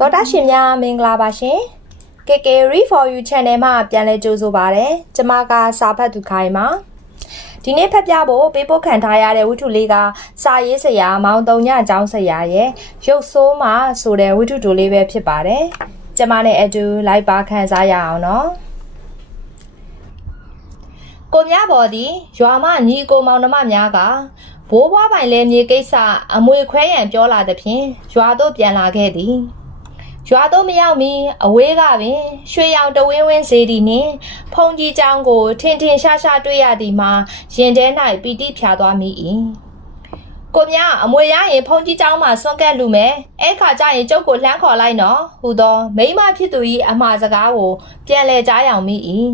တော်တာရှင်များမင်္ဂလာပါရှင် KK Read for You Channel မှာပြန်လည်ကြိုဆိုပါရစေကျမကစာဖတ်သူခိုင်ပါဒီနေ့ဖတ်ပြဖို့ပေးပို့ခံထားရတဲ့ဝိထုလေးကစာရေးဆရာမောင်တုံညအကြောင်းဆရာရဲ့ရုပ်ဆိုးမှဆိုတဲ့ဝိထုတူလေးပဲဖြစ်ပါတယ်ကျမနဲ့အတူလိုက်ပါခံစားရအောင်နော်ကိုမြဘော်သည်ရွာမညီကိုမောင်နှမများကဘိုးဘွားပိုင်လဲမြေကိစ္စအမွေခွဲရန်ပြောလာသဖြင့်ရွာသို့ပြန်လာခဲ့သည် ရွာသို့မရောက်မီအဝေးကပင်ရွှေရောင်တဝင်းဝင်းစေသည်နှင့်ဖုန်ကြီးကျောင်းကို ထင်ထင်ရှားရှားတွေ့ရသည်မှာရင်ထဲ၌ပီတိဖြာသွားမိ၏ကိုမြအမွေရရင်ဖုန်ကြီးကျောင်းမှာဆွန့်ကက်လူမယ်အဲ့ခါကျရင်ကျုပ်ကိုလှမ်းခေါ်လိုက်နော်ဟူသောမိမဖြစ်သူ၏အမှားစကားကို ပြန်လဲကြားယောင်မိ၏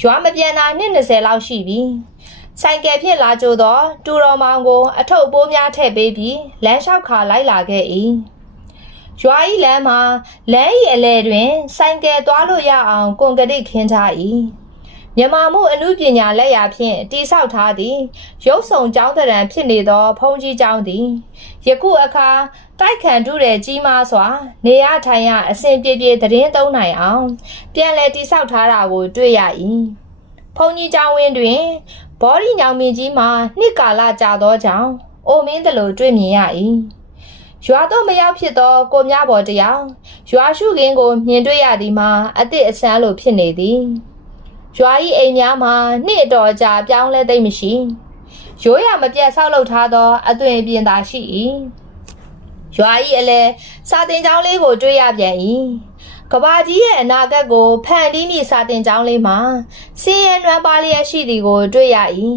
ရွာမပြန်တာနှစ်20လောက်ရှိပြီဆိုင်ကယ်ဖြင့်လာကြသော တူတော်မောင်ကို အထုပ်ပိုးများထည့်ပေးပြီးလမ်းလျှောက်ခါလိုက်လာခဲ့၏ ရွာဤလမ်းမှာလမ်းဤအလဲတွင် ဆိုင်ကယ်သွားလို့ရအောင်ကွန်ကရစ်ခင်းထား၏မြန်မာမှုအမှုပညာလက်ရာဖြင့်တိဆောက်ထားသည်ရုပ်ဆောင်ကျောင်းတရံဖြစ်နေသောဖုံးကြီးကျောင်းသည်ယခုအခါတိုက်ခံထုတဲ့ကြီးမားစွာ နေရထိုင်ရအစဉ်ပြေပြေသတင်းသုံးနိုင်အောင် ပြန်လည်တိဆောက်ထားတာကိုတွေ့ရ၏ဖုံးကြီးကျောင်းဝင်းတွင်ဘော်ဒီညောင်မင်းကြီးမှာနှစ်ကာလကြာသောကြောင့်အိုမင်းတလို့တွေ့မြင်ရ၏ ရွာတော့မရောက်ဖြစ်သောကိုမြဘော်တယောက်ရွာရှုခင်းကိုမြင်တွေ့ရသည်မှာအသည့်အဆန်းလိုဖြစ်နေသည်ရွာ၏အိမ်များမှာနှစ်အတော်ကြာပြောင်းလဲသိမ့်မရှိရိုးရမပြတ်ဆောက်လုပ်ထားသောအသွင်အပြင်သာရှိ၏ရွာ၏အလဲစာတင်ကျောင်းလေးကိုတွေ့ရပြန်၏ကဘာကြီးရဲ့အနာဂတ်ကိုဖန်တီးမိစာတင်ကျောင်းလေးမှာစင်းရဲနွမ်းပါလျက်ရှိသည်ကိုတွေ့ရ၏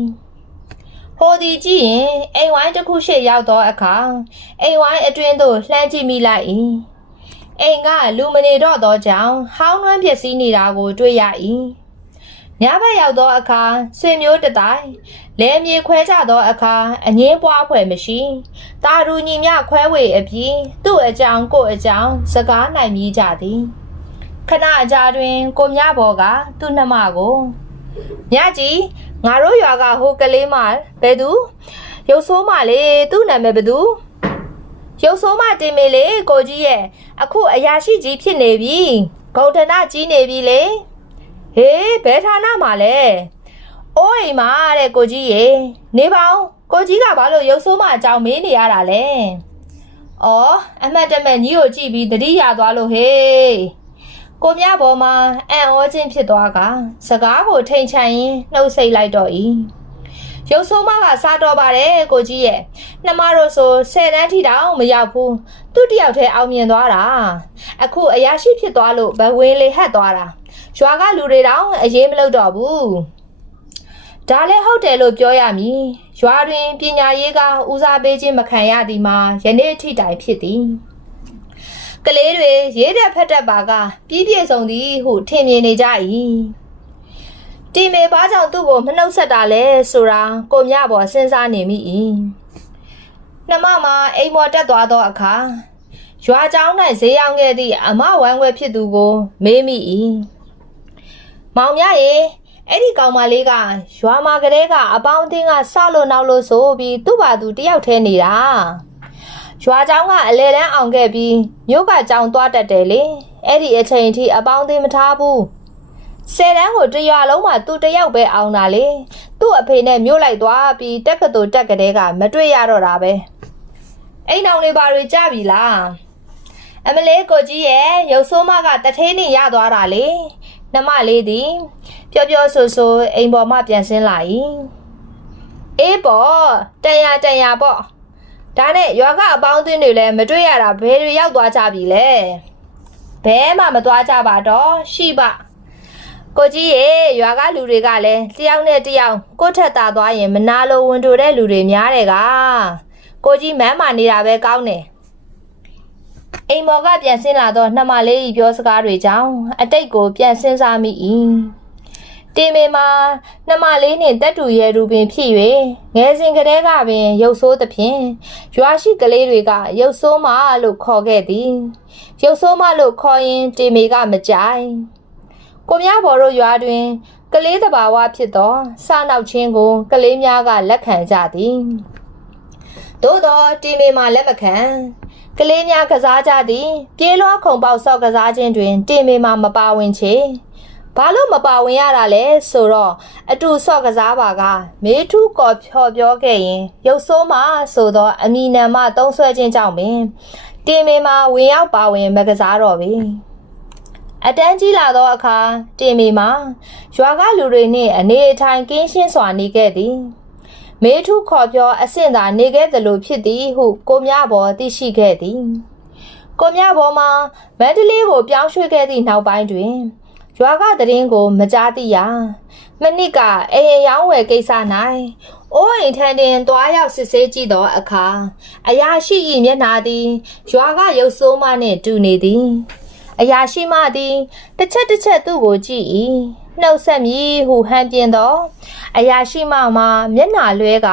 ဟိုဒီကြည့်ရင်အိမ်ဝိုင်းတစ်ခုရှိရောက်သောအခါအိမ်ဝိုင်းအတွင်းသို့လှမ်းကြည့်မိလိုက်၏အိမ်ကလူမနေတော့သောကြောင့်ဟောင်းနှွမ်းပျက်စီးနေတာကို တွေ့ရ၏ညဘက်ရောက်သောအခါဆွေမျိုးတတိုင်းလဲမြေခွဲကြသောအခါအငင်းပွားဖွယ်မရှိတာရူညီမြခွဲဝေအပြီးသူ့အကြောင်းကို့အကြောင်းစကားနိုင်မိကြသည်ခဏအကြာတွင် ကိုမြဘော်ကသူ့နှမကိုမြကြီး ငါတို့ရွာကဟိုကလေးမဘယ်သူရုပ်ဆိုးမလေးသူ့နာမည်ဘယ်သူရုပ်ဆိုးမတင်မေလေကိုကြီးရဲ့အခုအရာရှိကြီးဖြစ်နေပြီဂုံထနာကြီးနေပြီလေဟေးဘယ်ဌာနမှာလဲအိုးအိမ်မှာတဲ့ကိုကြီးရေနေပါဦးကိုကြီးကဘာလို့ရုပ်ဆိုးမအကြောင်းမေးနေရတာလဲ။အော်အမတ်တမဲ့ကြီးကိုကြည့်ပြီးတတိရသွားလို့ဟေး။ ကိုမြဘော်မှာအံ့ဩခြင်းဖြစ်သွားကစကားကိုထိန်ချန်ရင်နှုတ်ဆက်လိုက်တော့၏။ရုပ်ဆိုးမကစားတော့ပါတယ်ကိုကြီးရဲ့နှမတို့ဆိုဆယ်တန်းထိတောင်မရောက်ဘူး။သူ့တယောက်တည်းအောင်မြင်သွားတာ။အခုအရာရှိဖြစ်သွားလို့ဘဝင်လေးဟတ်သွားတာ။ရွာကလူတွေတောင်အရေးမလုပ်တော့ဘူး။ဒါလည်းဟုတ်တယ်လို့ပြောရမည်။ရွာတွင်ပညာရေးကဦးစားပေးခြင်းမခံရသည်မှာယနေ့အထိတိုင်ဖြစ်သည်။ ကလေးတွေရေးတဲ့ဖက်တက်ပါကပြည့်ပြည့်စုံသည်ဟုထင်မြင်နေကြ၏တီမေဘာကြောင့်သူ့ကိုမနှုတ်ဆက်တာလဲဆိုတာကိုမြပေါ်စဉ်းစားနေမိ၏နှမမအိမ်ပေါ်တက်သွားသောအခါရွာကျောင်း၌ဈေးရောက်ခဲ့သည့်အမဝမ်းွယ်ဖြစ်သူကို မေးမိ၏မောင်မြရေအဲ့ဒီကောင်မလေးကရွာမှာကလေးကအပေါင်းအသင်းကဆောက်လို့နောက်လို့ဆိုပြီးသူ့ဘာသူတယောက်ထဲနေတာ ရွာเจ้าကအလဲတန်းအောင်ခဲ့ပြီးမြို့ကကြောင်သွားတတ်တယ်လေအဲ့ဒီအချိန်ထိအပေါင်းအသင်းမထားဘူးဆယ်တန်းကိုတရွာလုံးမှာသူတယောက်ပဲအောင်တာလေသူ့အဖေနဲ့မြို့လိုက်သွားပြီးတက်ကတူတက်ကလေးကမတွေ့ရတော့တာပဲအိမ်အောင်လေးပါတွေကြပြီလားအမလေးကိုကြီးရဲ့ရုပ်ဆိုးမကတထေးနေရသွားတာလေနှမလေးသည် ပျော်ပျော်ဆိုဆိုအိမ်ပေါ်မှပြန်ဆင်းလာ၏အေးပေါ့တန်ရတန်ရပေါ့ ဒါနဲ့ရွာကအပေါင်းအသင်းတွေလည်းမတွေ့ရတာဘယ်တွေရောက်သွားကြပြီလဲဘဲမှမသွားကြပါတော့ရှိပါကိုကြီးရေရွာကလူတွေကလည်းတယောက်နဲ့တယောက်ကိုယ့်ထက်သာသွားရင်မနာလိုဝင်တူတဲ့လူတွေများတယ်ကကိုကြီးမမ်းမာနေတာပဲကောင်းတယ်အိမ်မော်ကပြန်ဆင်းလာတော့နှမလေးဤပြောစကားတွေကြောင့်အတိတ်ကိုပြန်ဆင်းစားမိ၏ တင်မေမှာနှမလေးနှင့်တက်တူရဲသူပင်ဖြစ်၍ငယ်စဉ်ကတည်းကပင်ရုပ်ဆိုးသဖြင့်ရွာရှိကလေးတွေကရုပ်ဆိုးမလို့ခေါ်ခဲ့သည်ရုပ်ဆိုးမလို့ခေါ်ရင်တင်မေကမကြိုက်ကိုမြဘော်တို့ရွာတွင် ကလေးတဘာဝဖြစ်သောစနောက်ချင်းကို ကလေးများကလက်ခံကြသည်သို့သောတင်မေမှာလက်မခံကလေးများကစားကြသည် ပြေးလွှားခုံပေါက်ဆော့ကစားခြင်းတွင်တင်မေမှာမပါဝင်ချေ ဘာလို့မပါဝင်ရတာလဲဆိုတော့အတူဆော့ကစားပါကမေထုကော်ဖြော်ပြောခဲ့ရင်ရုပ်ဆိုးမှဆိုတော့အမီနံမသုံးဆွဲခြင်းကြောင့်ပင်တင်မေမှာဝင်ရောက်ပါဝင်မကစားတော့ပေအတန်းကြီးလာသောအခါတင်မေမှာရွာကလူတွေနှင့်အနေအထိုင်ကင်းရှင်းစွာနေခဲ့သည်မေထုခေါ်ပြောအဆင့်သာနေခဲ့သလိုဖြစ်သည်ဟုကိုမြဘော်သိရှိခဲ့သည်ကိုမြဘော်မှာမန္တလေးကိုပြောင်းရွှေ့ခဲ့သည့်နောက်ပိုင်းတွင် ရွာကသတင်းကို မကြားသိရမနစ်ကအေးရောင်းဝယ်ကိစ္စ၌အိုးအိမ်ထန်တင်သွားရောက်စစ်ဆေးကြည့်သောအခါအရာရှိ၏မျက်နှာသည်ရွာကရုပ်ဆိုးမှနှင့်တူနေသည်အရာရှိမသည်တစ်ချက်တစ်ချက်သူ့ကိုကြည့်၏နှုတ်ဆက်မည်ဟုဟန်ပြင်းသောအရာရှိမမှာမျက်နှာလွဲက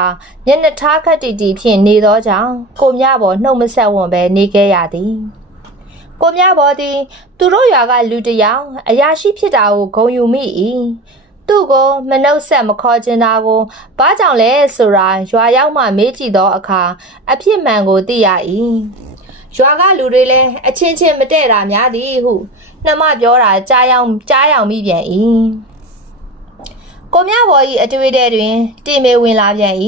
မျက်နှာထားခတ်တီတီဖြင့်နေသောကြောင့်ကိုမြဘော်နှုတ်မဆက်ဝံ့ပဲနေခဲ့ရသည် ကိုမြဘော်သည်သူတို့ရွာကလူတစ်ယောက်အရာရှိဖြစ်တာကိုဂုံယူမိ၏သူ့ကိုမနှုတ်ဆက်မခေါ်ချင်တာကိုဘာကြောင့်လဲဆိုတာရွာရောက်မှမေးကြည့်သောအခါအဖြစ်မှန်ကိုသိရ၏ရွာကလူတွေလည်းအချင်းချင်းမတည့်တာများသည်ဟုနှမပြောတာကြားရောက်ကြားရောက်မိပြန်၏ကိုမြဘော်၏အတွေ့အကြုံတွင်တင်မေဝင်လာပြန်၏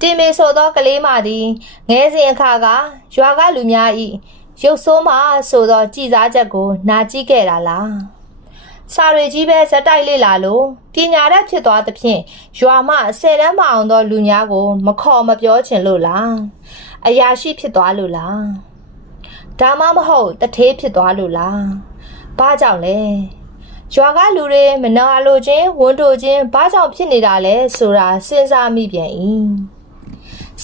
တင်မေဆိုသောကလေးမသည်ငယ်စဉ်အခါကရွာကလူများ၏ ရုပ်ဆိုးမှဆိုသောကြည်စားချက်ကိုနာကြည့်ခဲ့တာလားစာရီကြီးပဲဇက်တိုက်လေ့လာလို့ပညာတတ်ဖြစ်သွားသဖြင့်ရွာမှဆယ်တန်းမအောင်သောလူများကို မခေါ်မပြောချင်လို့လားအရာရှိဖြစ်သွားလို့လားဒါမှမဟုတ်တထေးဖြစ်သွားလို့လားဘာကြောင့်လဲရွာကလူတွေမနာလိုခြင်းဝန်တိုခြင်းဘာကြောင့်ဖြစ်နေတာလဲဆိုတာစဉ်းစားမိပြန်၏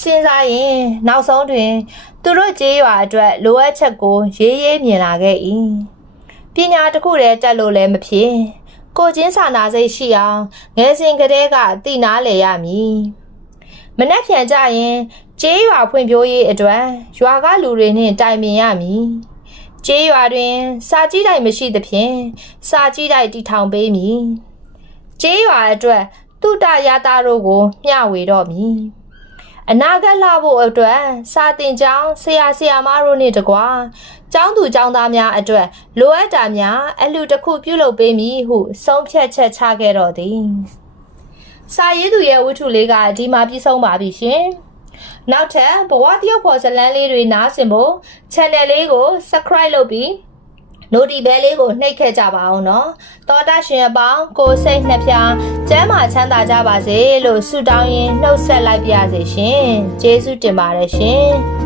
စဉ်းစားရင်နောက်ဆုံးတွင် သူတို့ကြေးရွာအတွက်လိုအပ်ချက်ကို ရေးရေးမြင်လာခဲ့၏ပညာတစ်ခုတည်းတက်လို့လည်းမဖြစ်ကိုချင်းစာနာစိတ်ရှိအောင်ငယ်စဉ်ကတည်းကတည်နာလေရမည်မနှက်ဖြန်ကြရင်ကျေးရွာဖွံ့ဖြိုးရေးအတွက်ရွာကလူတွေနှင့်တိုင်ပင်ရမည်ကျေးရွာတွင် စာကြည့်တိုက်မရှိသဖြင့်စာကြည့်တိုက်တည်ထောင်ပေးမည်ကျေးရွာအတွက်တုတရတာတို့ကိုမျှဝေတော့မည် အနာဂတ်လာဖို့အတွက်စာတင်ကျောင်းဆရာဆရာမတို့နှင့်တကွာကျောင်းသူကျောင်းသားများအတွက်လိုအပ်တာများအလှတစ်ခုပြုလုပ်ပေးမည်ဟုဆုံးဖြတ်ချက်ချခဲ့တော့သည်စာရေးသူရဲ့ဝတ္ထုလေးကဒီမှာပြည့်စုံပါပြီရှင်နောက်ထပ်ဘဝတရုပ်ဖော်ဇလန်းလေးတွေနားဆင်ဖို့ channel လေးကို subscribe လုပ်ပြီး notify bell လေးကိုနှိပ်ခဲ့ကြပါအောင်နော်တောတာရှင်အပေါင်းကိုစိတ်နှစ်ဖြာကျမ်းမာချမ်းသာကြပါစေလို့ဆုတောင်းရင်းနှုတ်ဆက်လိုက်ပါရစေရှင်ကျေးဇူးတင်ပါတယ်ရှင်